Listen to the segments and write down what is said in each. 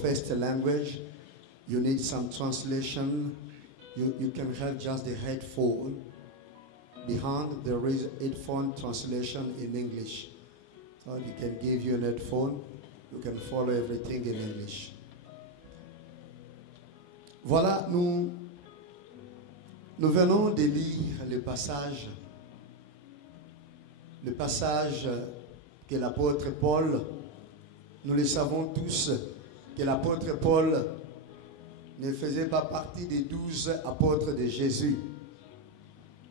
first language, you need some translation. You can have just the headphone. Behind there is headphone translation in English. So he can give you an headphone. You can follow everything in English. Voilà, nous venons de lire le passage que l'apôtre Paul, nous le savons tous, que l'apôtre Paul ne faisait pas partie des 12 apôtres de Jésus.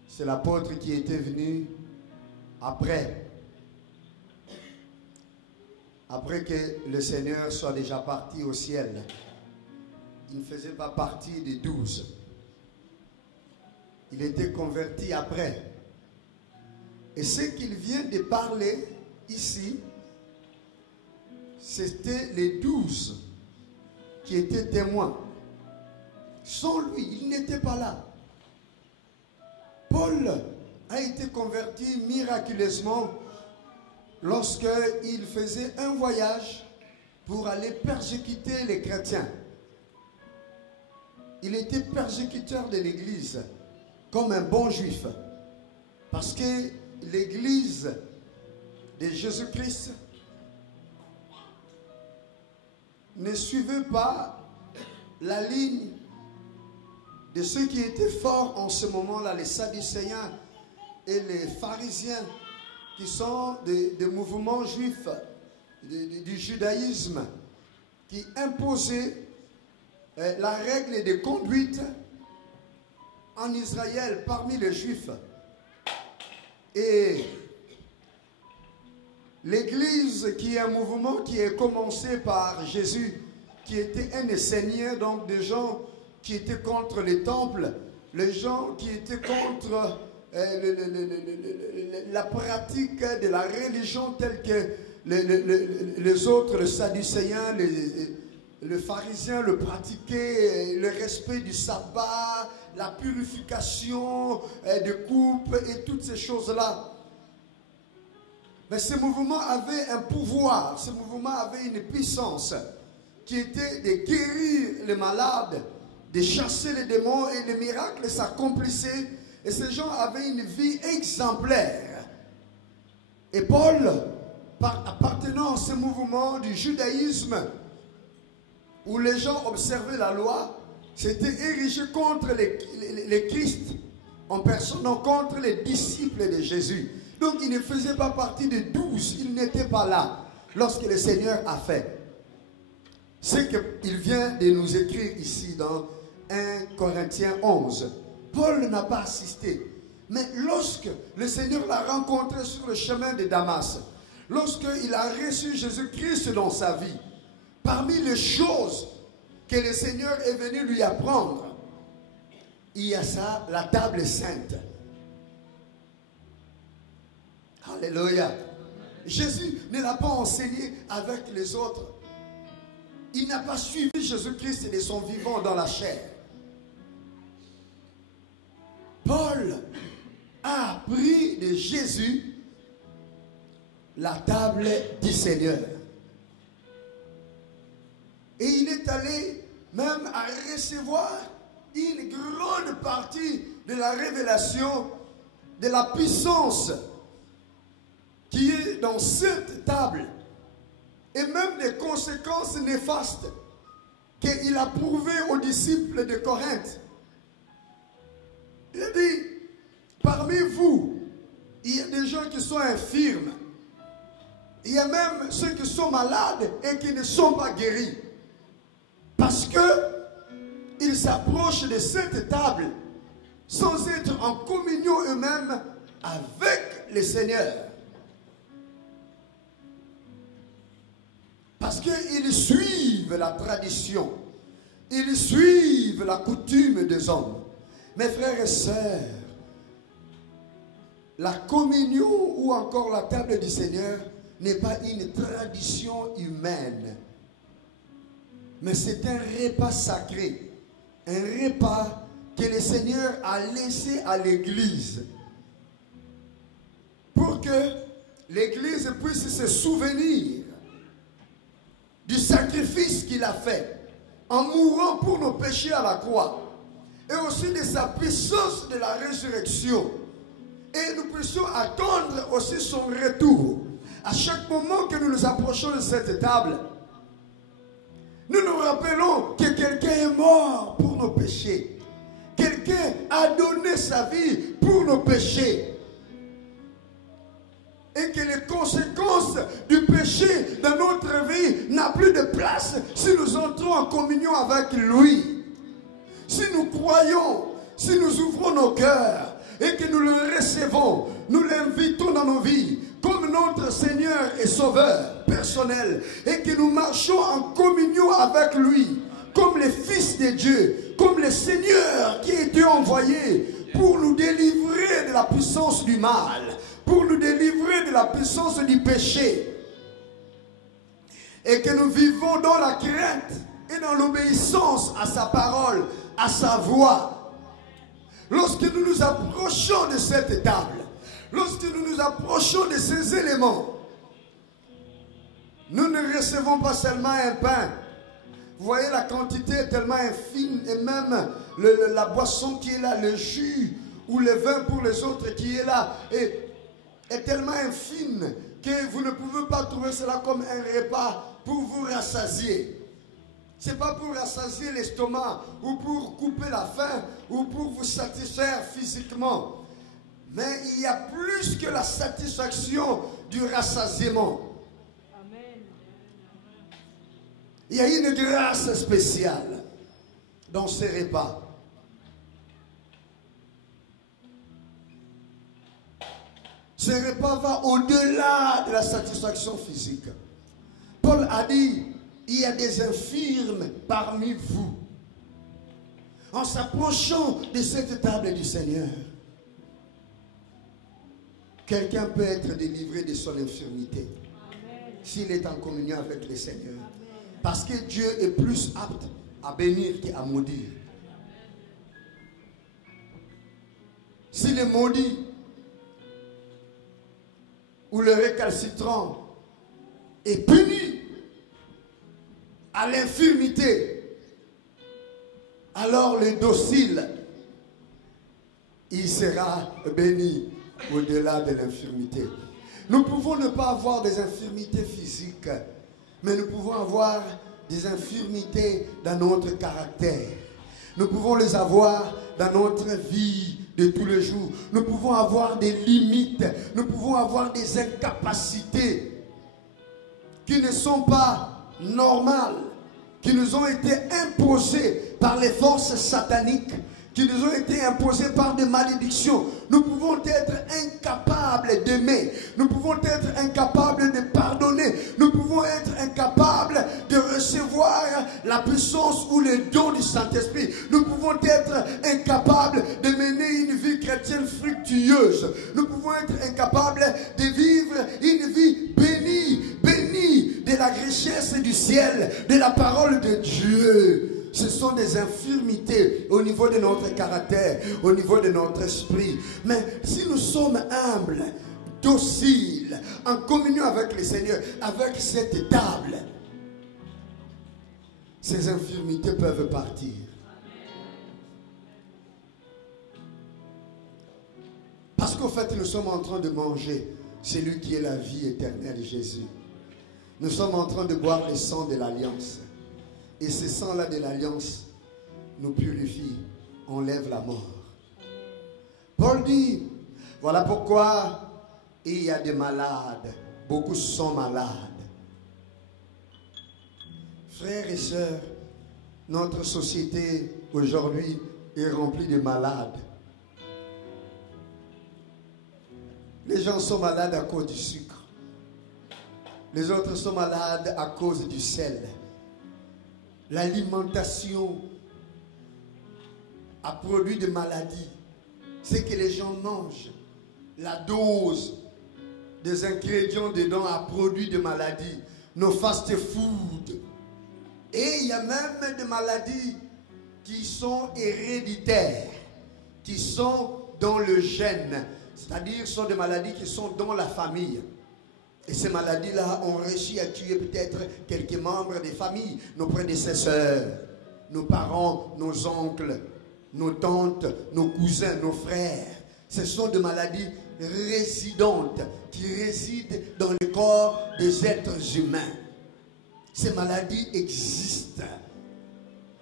C'est l'apôtre qui était venu après que le Seigneur soit déjà parti au ciel. Il ne faisait pas partie des 12. Il était converti après. Et ce qu'il vient de parler ici, c'était les 12 qui étaient témoins. Sans lui, il n'était pas là. Paul a été converti miraculeusement lorsqu'il faisait un voyage pour aller persécuter les chrétiens. Il était persécuteur de l'Église comme un bon juif. Parce que l'Église de Jésus-Christ ne suivait pas la ligne de ceux qui étaient forts en ce moment-là, les Sadducéens et les pharisiens, qui sont des mouvements juifs, du judaïsme, qui imposaient la règle de conduite en Israël parmi les Juifs. Et l'Église, qui est un mouvement qui est commencé par Jésus, qui était un des seigneurs, donc des gens qui étaient contre les temples, les gens qui étaient contre la pratique de la religion telle que les autres, les Sadducéens, les pharisiens le pratiquaient, le respect du sabbat, la purification des coupes et toutes ces choses-là. Mais ce mouvement avait un pouvoir, ce mouvement avait une puissance qui était de guérir les malades, de chasser les démons, et les miracles s'accomplissaient. Et ces gens avaient une vie exemplaire. Et Paul, appartenant à ce mouvement du judaïsme, où les gens observaient la loi, s'était érigé contre les Christ en personne, non, contre les disciples de Jésus. Donc il ne faisait pas partie des 12, il n'était pas là lorsque le Seigneur a fait. Ce qu'il vient de nous écrire ici dans 1 Corinthiens 11. Paul n'a pas assisté. Mais lorsque le Seigneur l'a rencontré sur le chemin de Damas, lorsqu'il a reçu Jésus-Christ dans sa vie, parmi les choses que le Seigneur est venu lui apprendre, il y a ça, la table sainte. Alléluia. Jésus ne l'a pas enseigné avec les autres. Il n'a pas suivi Jésus-Christ de son vivant dans la chair. Paul a appris de Jésus la table du Seigneur. Et il est allé même à recevoir une grande partie de la révélation, de la puissance qui est dans cette table. Et même des conséquences néfastes qu'il a prouvées aux disciples de Corinthe. Il a dit, parmi vous, il y a des gens qui sont infirmes. Il y a même ceux qui sont malades et qui ne sont pas guéris. Parce qu'ils s'approchent de cette table sans être en communion eux-mêmes avec le Seigneur. Parce qu'ils suivent la tradition. Ils suivent la coutume des hommes. Mes frères et sœurs, la communion ou encore la table du Seigneur n'est pas une tradition humaine. Mais c'est un repas sacré. Un repas que le Seigneur a laissé à l'Église. Pour que l'Église puisse se souvenir du sacrifice qu'il a fait en mourant pour nos péchés à la croix, et aussi de sa puissance de la résurrection. Et nous puissions attendre aussi son retour. À chaque moment que nous nous approchons de cette table, nous nous rappelons que quelqu'un est mort pour nos péchés. Quelqu'un a donné sa vie pour nos péchés. Et que les conséquences du péché dans notre vie n'ont plus de place si nous entrons en communion avec lui. Si nous croyons, si nous ouvrons nos cœurs et que nous le recevons, nous l'invitons dans nos vies comme notre Seigneur et Sauveur personnel, et que nous marchons en communion avec lui comme les fils de Dieu, comme le Seigneur qui a été envoyé pour nous délivrer de la puissance du mal, pour nous délivrer de la puissance du péché, et que nous vivons dans la crainte et dans l'obéissance à sa parole, à sa voix. Lorsque nous nous approchons de cette table, lorsque nous nous approchons de ces éléments, nous ne recevons pas seulement un pain. Vous voyez, la quantité est tellement infime, et même la boisson qui est là, le jus ou le vin pour les autres qui est là, est tellement infime que vous ne pouvez pas trouver cela comme un repas pour vous rassasier. Ce n'est pas pour rassasier l'estomac ou pour couper la faim ou pour vous satisfaire physiquement. Mais il y a plus que la satisfaction du rassasiement. Amen. Il y a une grâce spéciale dans ces repas. Ce repas va au-delà de la satisfaction physique. Paul a dit, il y a des infirmes parmi vous. En s'approchant de cette table du Seigneur, quelqu'un peut être délivré de son infirmité s'il est en communion avec le Seigneur. Parce que Dieu est plus apte à bénir qu'à maudire. S'il est maudit ou le récalcitrant est puni à l'infirmité, alors le docile, il sera béni au-delà de l'infirmité. Nous pouvons ne pas avoir des infirmités physiques, mais nous pouvons avoir des infirmités dans notre caractère. Nous pouvons les avoir dans notre vie de tous les jours. Nous pouvons avoir des limites. Nous pouvons avoir des incapacités qui ne sont pas normales, qui nous ont été imposées par les forces sataniques, qui nous ont été imposées par des malédictions. Nous pouvons être incapables d'aimer. Nous pouvons être incapables de pardonner. Nous pouvons être incapables de recevoir la puissance ou le don du Saint-Esprit. Nous pouvons être incapables de mener une vie chrétienne fructueuse. Nous pouvons être incapables de vivre une vie bénie, bénie de la richesse du ciel, de la parole de Dieu. Ce sont des infirmités au niveau de notre caractère, au niveau de notre esprit. Mais si nous sommes humbles, dociles, en communion avec le Seigneur, avec cette table, ces infirmités peuvent partir. Parce qu'au fait, nous sommes en train de manger celui qui est la vie éternelle, Jésus. Nous sommes en train de boire le sang de l'alliance. Et ce sang-là de l'alliance nous purifie, enlève la mort. Paul dit, voilà pourquoi il y a des malades. Beaucoup sont malades. Frères et sœurs, notre société aujourd'hui est remplie de malades. Les gens sont malades à cause du sucre. Les autres sont malades à cause du sel. L'alimentation a produit des maladies. Ce que les gens mangent, la dose des ingrédients dedans a produit des maladies. Nos fast-food. Et il y a même des maladies qui sont héréditaires, qui sont dans le gène. C'est-à-dire, ce sont des maladies qui sont dans la famille. Et ces maladies-là ont réussi à tuer peut-être quelques membres des familles, nos prédécesseurs, nos parents, nos oncles, nos tantes, nos cousins, nos frères. Ce sont des maladies résidentes qui résident dans le corps des êtres humains. Ces maladies existent.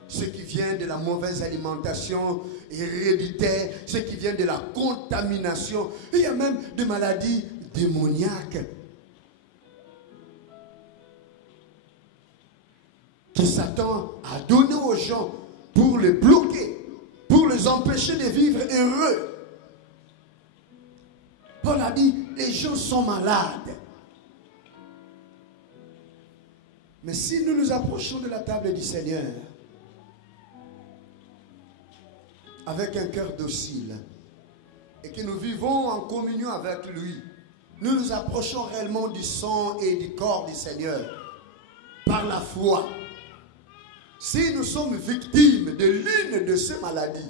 Ce qui vient de la mauvaise alimentation héréditaire, ce qui vient de la contamination. Il y a même des maladies démoniaques que Satan a donné aux gens pour les bloquer, pour les empêcher de vivre heureux. Paul a dit, les gens sont malades. Mais si nous nous approchons de la table du Seigneur avec un cœur docile et que nous vivons en communion avec lui, nous nous approchons réellement du sang et du corps du Seigneur par la foi. Si nous sommes victimes de l'une de ces maladies,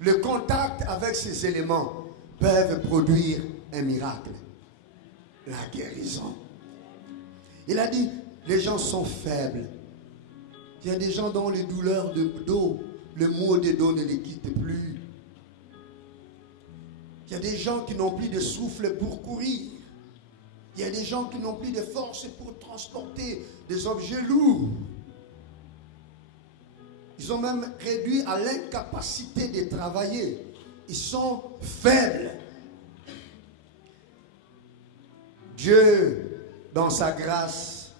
le contact avec ces éléments peuvent produire un miracle, la guérison. Il a dit, les gens sont faibles. Il y a des gens dont les douleurs de dos, le mot de dos ne les quitte plus. Il y a des gens qui n'ont plus de souffle pour courir. Il y a des gens qui n'ont plus de force pour transporter des objets lourds. Ils ont même réduit à l'incapacité de travailler. Ils sont faibles. Dieu, dans sa grâce,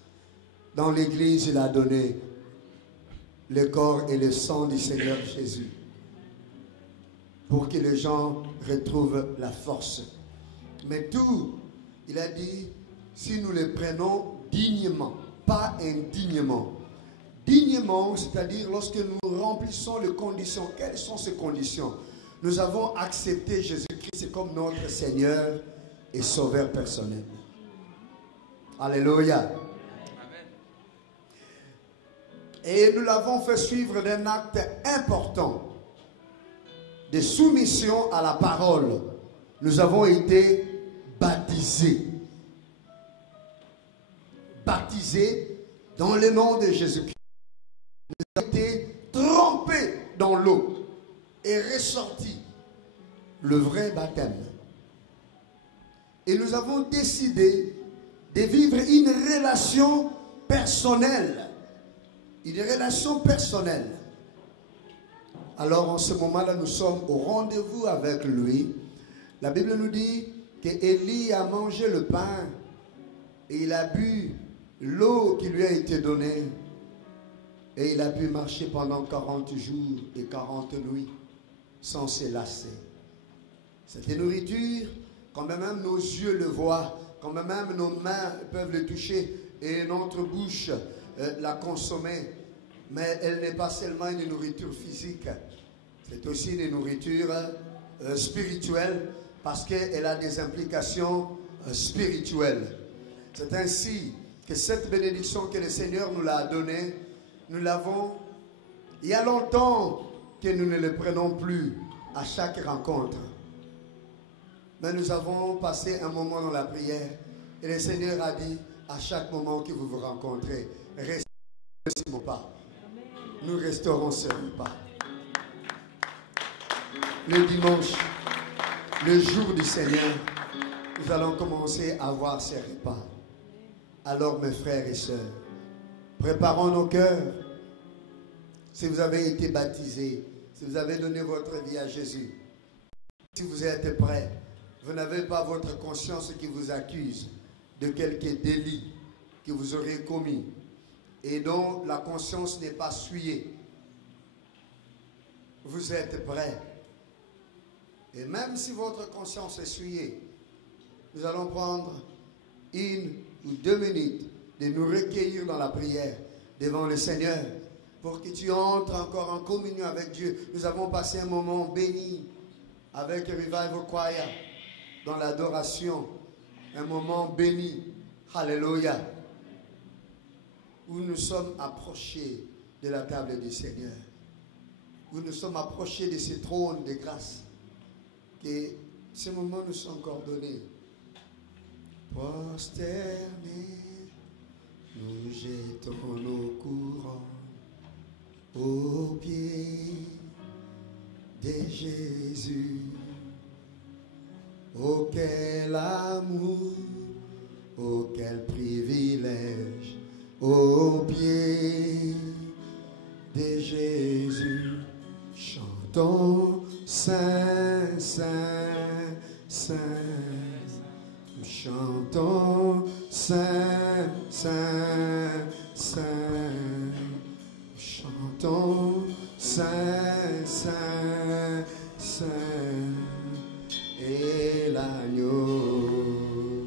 dans l'Église, il a donné le corps et le sang du Seigneur Jésus pour que les gens retrouvent la force. Mais tout, il a dit, si nous le prenons dignement, pas indignement. Dignement, c'est-à-dire lorsque nous remplissons les conditions. Quelles sont ces conditions? Nous avons accepté Jésus-Christ comme notre Seigneur et Sauveur personnel. Alléluia. Et nous l'avons fait suivre d'un acte important de soumission à la parole. Nous avons été baptisés. Baptisés dans le nom de Jésus-Christ. Nous avons été trempés dans l'eau et ressortis le vrai baptême. Et nous avons décidé de vivre une relation personnelle. Une relation personnelle. Alors en ce moment-là, nous sommes au rendez-vous avec lui. La Bible nous dit qu'Élie a mangé le pain et il a bu l'eau qui lui a été donnée. Et il a pu marcher pendant 40 jours et 40 nuits sans se lasser. Cette nourriture, quand même nos yeux le voient, quand même nos mains peuvent le toucher et notre bouche la consommer. Mais elle n'est pas seulement une nourriture physique, c'est aussi une nourriture spirituelle parce qu'elle a des implications spirituelles. C'est ainsi que cette bénédiction que le Seigneur nous l'a donnée, nous l'avons, il y a longtemps que nous ne le prenons plus à chaque rencontre. Mais nous avons passé un moment dans la prière et le Seigneur a dit à chaque moment que vous vous rencontrez, restez sur ce repas. Nous resterons ce repas. Le dimanche, le jour du Seigneur, nous allons commencer à voir ces repas. Alors mes frères et sœurs, préparons nos cœurs. Si vous avez été baptisés, si vous avez donné votre vie à Jésus, si vous êtes prêts, vous n'avez pas votre conscience qui vous accuse de quelque délit que vous aurez commis et dont la conscience n'est pas souillée. Vous êtes prêts. Et même si votre conscience est souillée, nous allons prendre 1 ou 2 minutes de nous recueillir dans la prière devant le Seigneur pour que tu entres encore en communion avec Dieu. Nous avons passé un moment béni avec Revival Choir dans l'adoration, un moment béni, alléluia, où nous sommes approchés de la table du Seigneur, où nous sommes approchés de ce trône de grâce, que ce moment nous sont encore donnés Prosternés, nous jetons nos couronnes aux pieds de Jésus. Oh, quel amour, oh, quel privilège, aux pieds de Jésus. Chantons Saint, Saint, Saint. Nous chantons Saint, Saint, Saint. Nous chantons Saint, Saint, Saint. Et l'agneau.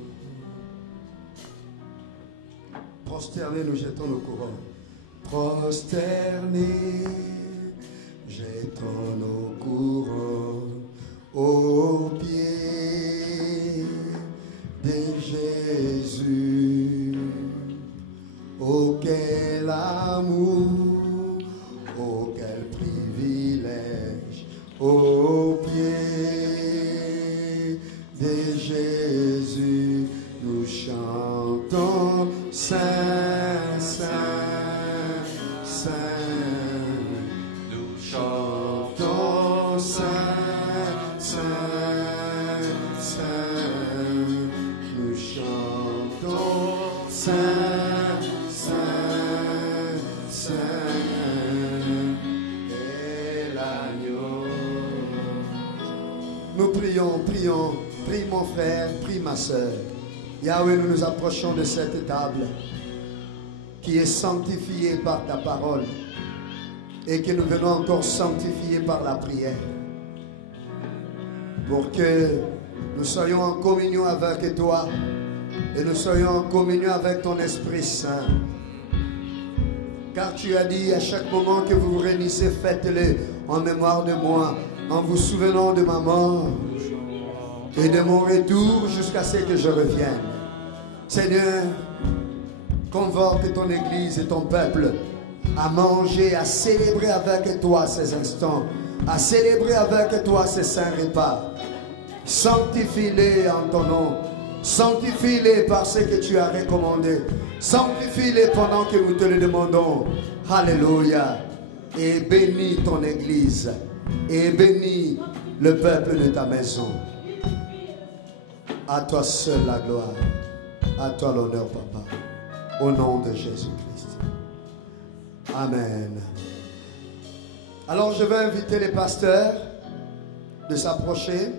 Prosternés, nous jetons nos couronnes. Prosternés, jetons nos couronnes aux pieds de Jésus. Oh, quel amour, oh, quel privilège, aux pieds de Jésus. Nous chantons Saint, Saint, Saint. Nous chantons Saint, Saint, Saint. Nous chantons Saint, Saint, Saint. Et l'agneau. Nous prions, prions. Prie mon frère, prie ma soeur. Yahweh, nous nous approchons de cette table qui est sanctifiée par ta parole et que nous venons encore sanctifier par la prière pour que nous soyons en communion avec toi et nous soyons en communion avec ton Esprit Saint. Car tu as dit à chaque moment que vous vous réunissez, faites-le en mémoire de moi, en vous souvenant de ma mort et de mon retour jusqu'à ce que je revienne. Seigneur, convoque ton Église et ton peuple à manger, à célébrer avec toi ces instants, à célébrer avec toi ces saints repas. Sanctifie-les en ton nom. Sanctifie-les par ce que tu as recommandé. Sanctifie-les pendant que nous te le demandons. Alléluia. Et bénis ton Église. Et bénis le peuple de ta maison. À toi seul la gloire. À toi l'honneur, Papa. Au nom de Jésus-Christ. Amen. Alors je vais inviter les pasteurs de s'approcher.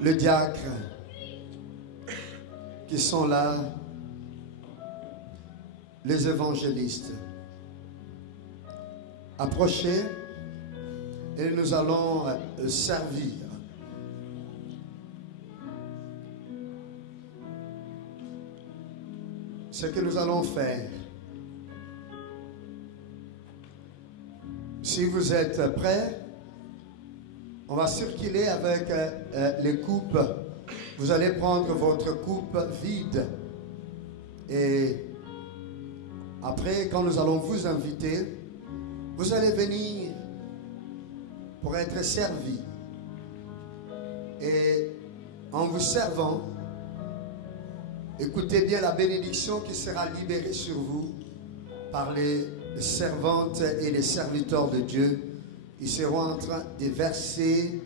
Le diacre qui sont là. Les évangélistes. Approchez et nous allons servir. Ce que nous allons faire. Si vous êtes prêts, on va circuler avec les coupes. Vous allez prendre votre coupe vide. Et après, quand nous allons vous inviter, vous allez venir pour être servi. Et en vous servant, écoutez bien la bénédiction qui sera libérée sur vous par les servantes et les serviteurs de Dieu. Ils seront en train de verser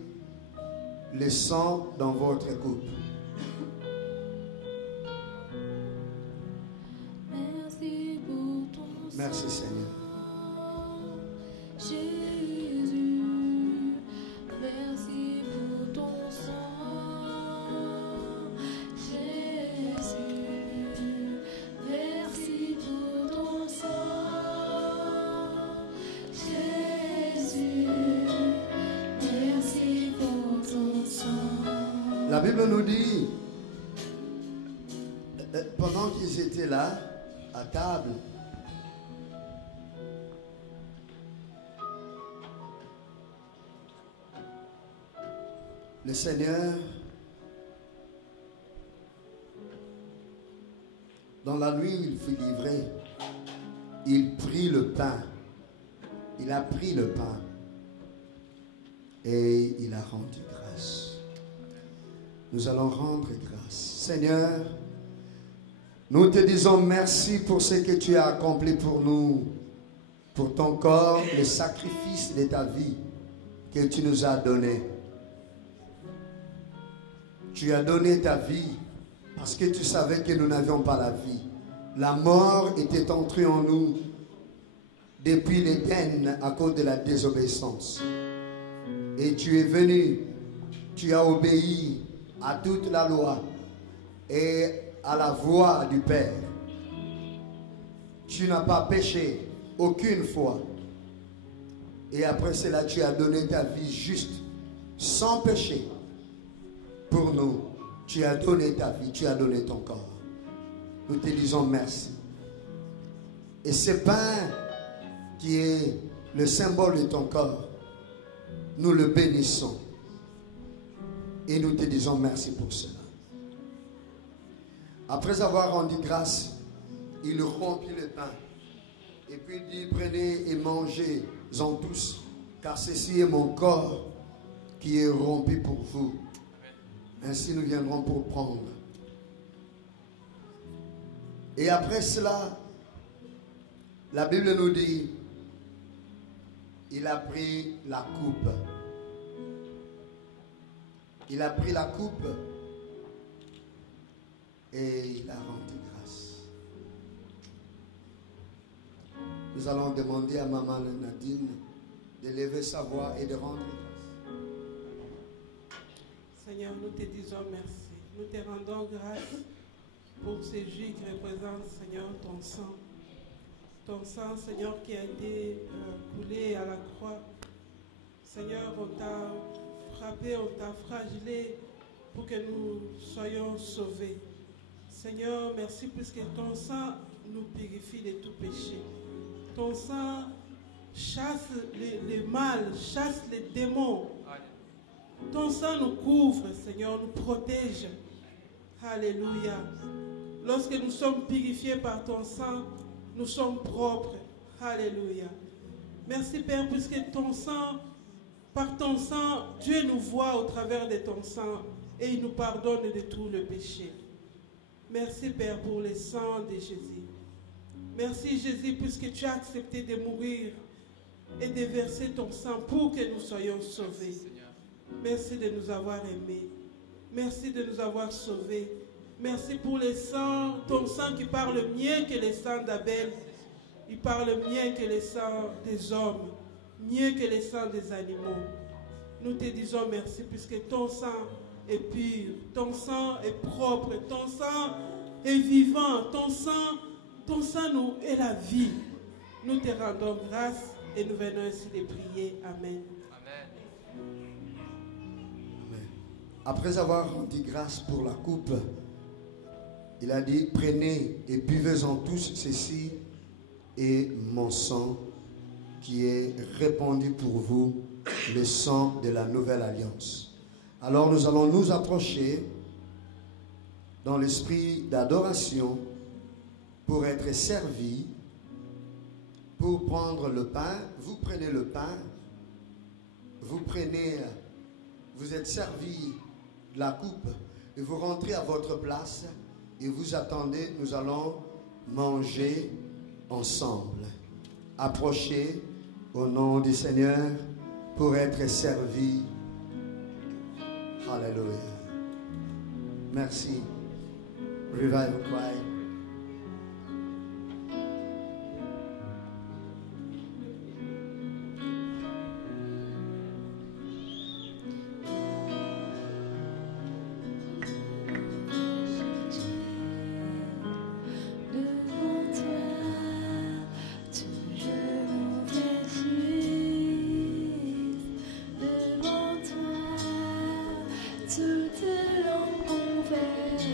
le sang dans votre coupe. Merci pour ton sang. Merci Seigneur. Jésus, merci pour ton sang. Jésus, merci pour ton sang. Jésus, merci pour ton sang. La Bible nous dit, pendant qu'ils étaient là, à table, le Seigneur, dans la nuit où il fut livré, il prit le pain. Il a pris le pain et il a rendu grâce. nous allons rendre grâce. Seigneur, nous te disons merci pour ce que tu as accompli pour nous, pour ton corps, le sacrifice de ta vie que tu nous as donné. Tu as donné ta vie parce que tu savais que nous n'avions pas la vie. La mort était entrée en nous depuis l'Éden à cause de la désobéissance. Et tu es venu, tu as obéi à toute la loi et à la voix du Père. Tu n'as pas péché aucune fois. Et après cela, tu as donné ta vie juste, sans péché. Pour nous, tu as donné ta vie, tu as donné ton corps. Nous te disons merci. Et ce pain qui est le symbole de ton corps, nous le bénissons. Et nous te disons merci pour cela. Après avoir rendu grâce, il rompit le pain. Et puis il dit, prenez et mangez-en tous, car ceci est mon corps qui est rompu pour vous. Ainsi nous viendrons pour prendre. Et après cela, la Bible nous dit, il a pris la coupe. Il a pris la coupe et il a rendu grâce. Nous allons demander à maman Nadine de lever sa voix et de rendre grâce. Seigneur, nous te disons merci. Nous te rendons grâce pour ce jus qui représente, Seigneur, ton sang. Ton sang, Seigneur, qui a été coulé à la croix. Seigneur, on t'a frappé, on t'a fragilé pour que nous soyons sauvés. Seigneur, merci puisque ton sang nous purifie de tout péché. Ton sang chasse les mal, chasse les démons. Ton sang nous couvre, Seigneur, nous protège. Alléluia. Lorsque nous sommes purifiés par ton sang, nous sommes propres. Alléluia. Merci Père, puisque ton sang, par ton sang, Dieu nous voit au travers de ton sang et il nous pardonne de tout le péché. Merci Père pour le sang de Jésus. Merci Jésus, puisque tu as accepté de mourir et de verser ton sang pour que nous soyons sauvés. Merci de nous avoir aimés. Merci de nous avoir sauvés. Merci pour le sang, ton sang qui parle mieux que le sang d'Abel. Il parle mieux que le sang des hommes, mieux que le sang des animaux. Nous te disons merci puisque ton sang est pur, ton sang est propre, ton sang est vivant, ton sang nous est la vie. Nous te rendons grâce et nous venons ainsi de prier. Amen. Après avoir rendu grâce pour la coupe, il a dit, prenez et buvez-en tous, ceci est mon sang qui est répandu pour vous, le sang de la nouvelle alliance. Alors nous allons nous approcher dans l'esprit d'adoration pour être servis, pour prendre le pain. Vous prenez le pain, vous êtes servis de la coupe et vous rentrez à votre place et vous attendez, nous allons manger ensemble. Approchez au nom du Seigneur pour être servis. Alléluia. Merci. Revival Choir. Toutes langues converses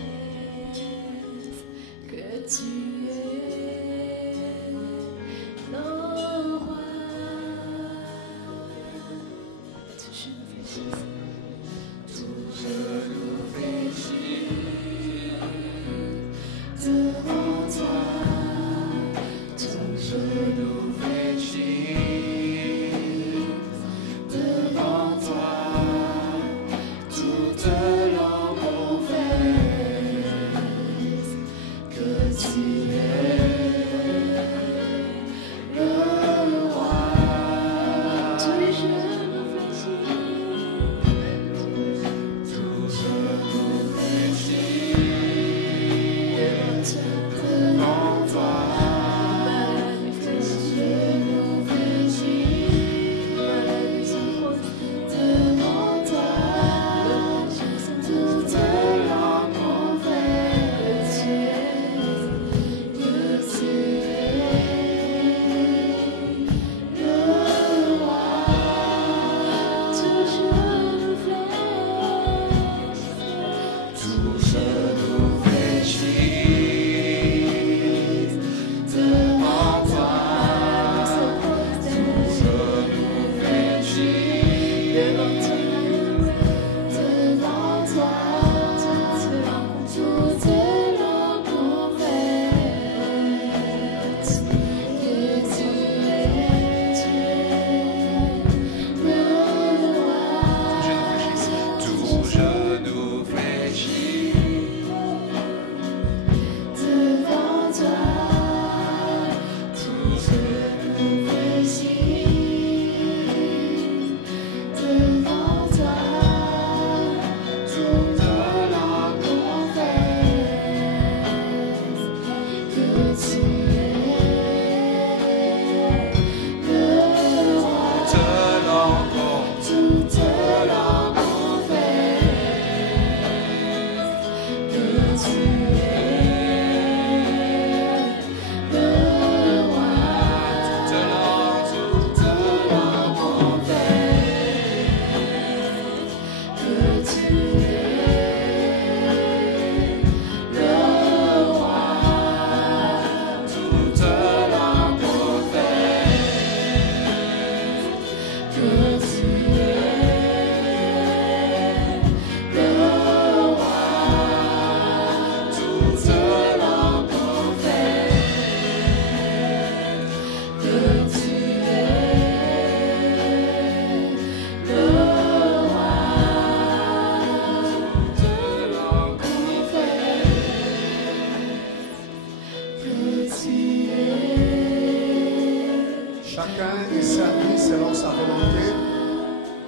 Chacun est servi selon sa volonté.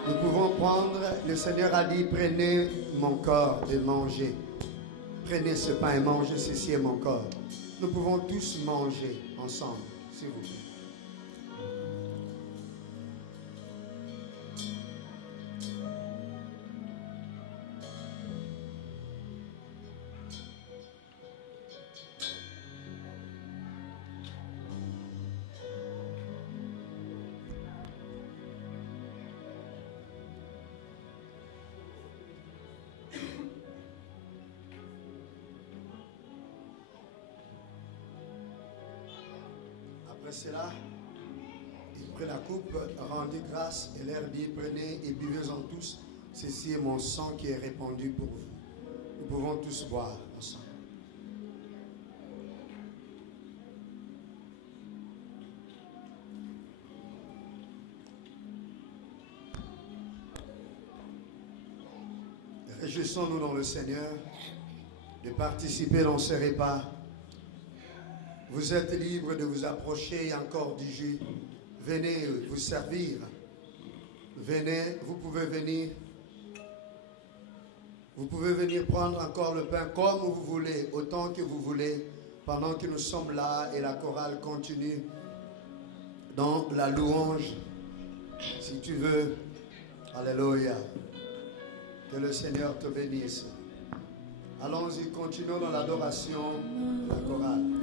Nous pouvons prendre, le Seigneur a dit, prenez mon corps et mangez. Prenez ce pain et mangez, ceci est mon corps. Nous pouvons tous manger ensemble, s'il vous plaît. Après cela, il prit la coupe, rendit grâce et leur dit, prenez et buvez-en tous. Ceci est mon sang qui est répandu pour vous. Nous pouvons tous boire ensemble. Réjouissons-nous dans le Seigneur de participer dans ce repas. Vous êtes libre de vous approcher encore du jus. Venez vous servir. Venez, vous pouvez venir. Vous pouvez venir prendre encore le pain comme vous voulez, autant que vous voulez, pendant que nous sommes là et la chorale continue dans la louange. Si tu veux, alléluia. Que le Seigneur te bénisse. Allons-y, continuons dans l'adoration de la chorale.